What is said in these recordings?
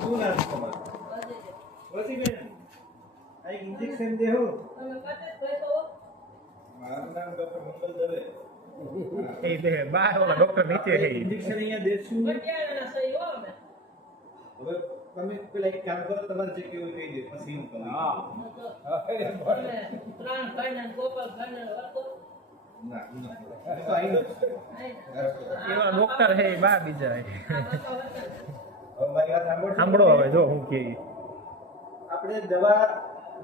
શું નામ છે તમારું? વસીબેન, આ એક ઇન્જેક્શન દેહો. મારું નામ ડોક્ટર મંગલ દવે. એ દે બા ઓલા ડોક્ટર નીચે છે. ઇન્જેક્શન અહીંયા દેશું. હવે તમે પેલા એક કામ કરો, તમારે જે કેવું કહી દે પછી હું કહું. ના તો આઈ એવા ડોક્ટર છે બા બીજા હવે મારી વાત સાંભળો હવે જો હું કે આપણે દવા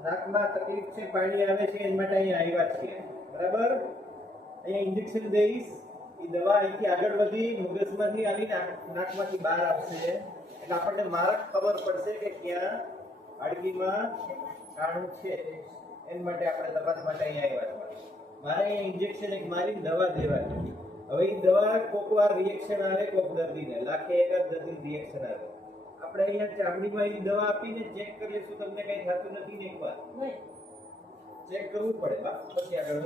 નાકમાં તકલીફ છે, પાણી આવે છે, એના માટે અહીંયા આવ્યા છીએ, બરાબર? અહીંયા ઇન્જેક્શન દઈશ, એ દવા અહીંથી આગળ વધી મગજમાંથી આવીને નાકમાંથી બહાર આવશે, એટલે આપણને મારક ખબર પડશે કે ક્યાં હાડકીમાં કાણું છે. એના માટે આપણે તપાસ માટે અહીંયા આવ્યા છીએ. મારે અહીંયા ઇન્જેક્શન એક મારીને દવા દેવાની. હવે એ દવા કોક વાર રિએક્શન આવે, કોક દર્દીને લાખે એકાદ દર્દી રિએક્શન આવે. આપણે અહીંયા ચામડીમાં એ દવા આપીને ચેક કરીશું, તમને કઈ થતું નથી ને એકવાર ચેક કરવું પડે બા, પછી આગળ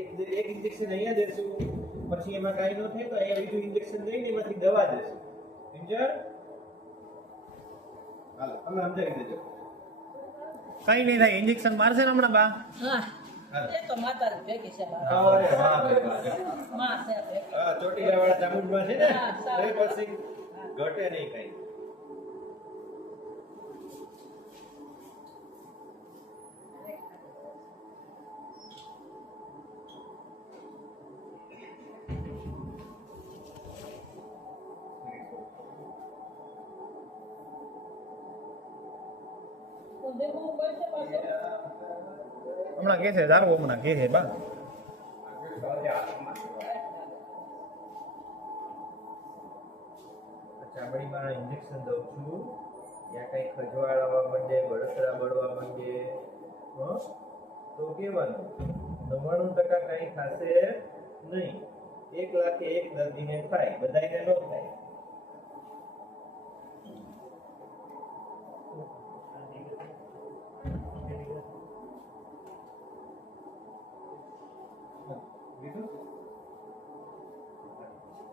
એક ઇન્જેક્શન અહીંયા દેશું, પછી એમાં કાંઈ ન થાય તો અહીંયા બીજું ઇન્જેક્શન દઈને એમાંથી દવા દેશું. સમજ્યા? હાલો અમે સમજાવી દેજો. કઈ નહીં થાય, ઇન્જેક્શન મારશે ને હમણાં બા. ચોટીલા વાળા ચામુંડમાં છે ને, પછી ઘટે નહીં કઈ. હમણાં કે છે દારૂ હમણાં કે છે બા. ચામડીમાં ઇન્જેક્શન દઉં છું, ત્યાં કઈ ખજવાળ આવવા માંડે, બળતરા બળવા માંડે તો કેવાનું 99% કઈ થશે નહીં. 1 લાખે 1 દર્દીને થાય, બધાને ન થાય.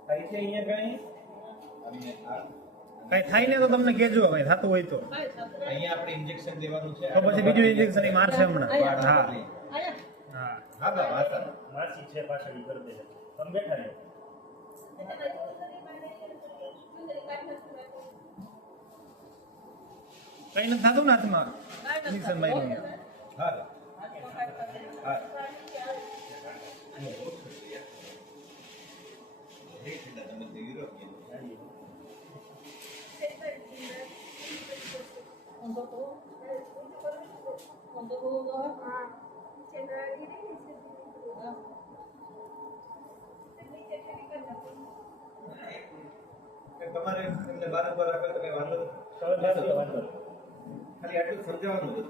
થાય છે અહીંયા કઈ કઈ થાય ને તો તમને કહેજો, કઈ થતું હોય તો. અહીંયા આપણે ઇન્જેક્શન દેવાનું છે, તો પછી બીજું ઇન્જેક્શન એ મારશે હમણાં. હા હા હા બા વાતા માસી છે પાછળ ઈ કરી દે. તમે બેઠા રહ્યો. કઈ નથી થતું ને હાથમાં ઇન્જેક્શન માર્યું. હા હા તમારે એમને બારંવાર રાખો તો કઈ વાંધો નથી. ખાલી આટલું સમજાવવાનું હતું.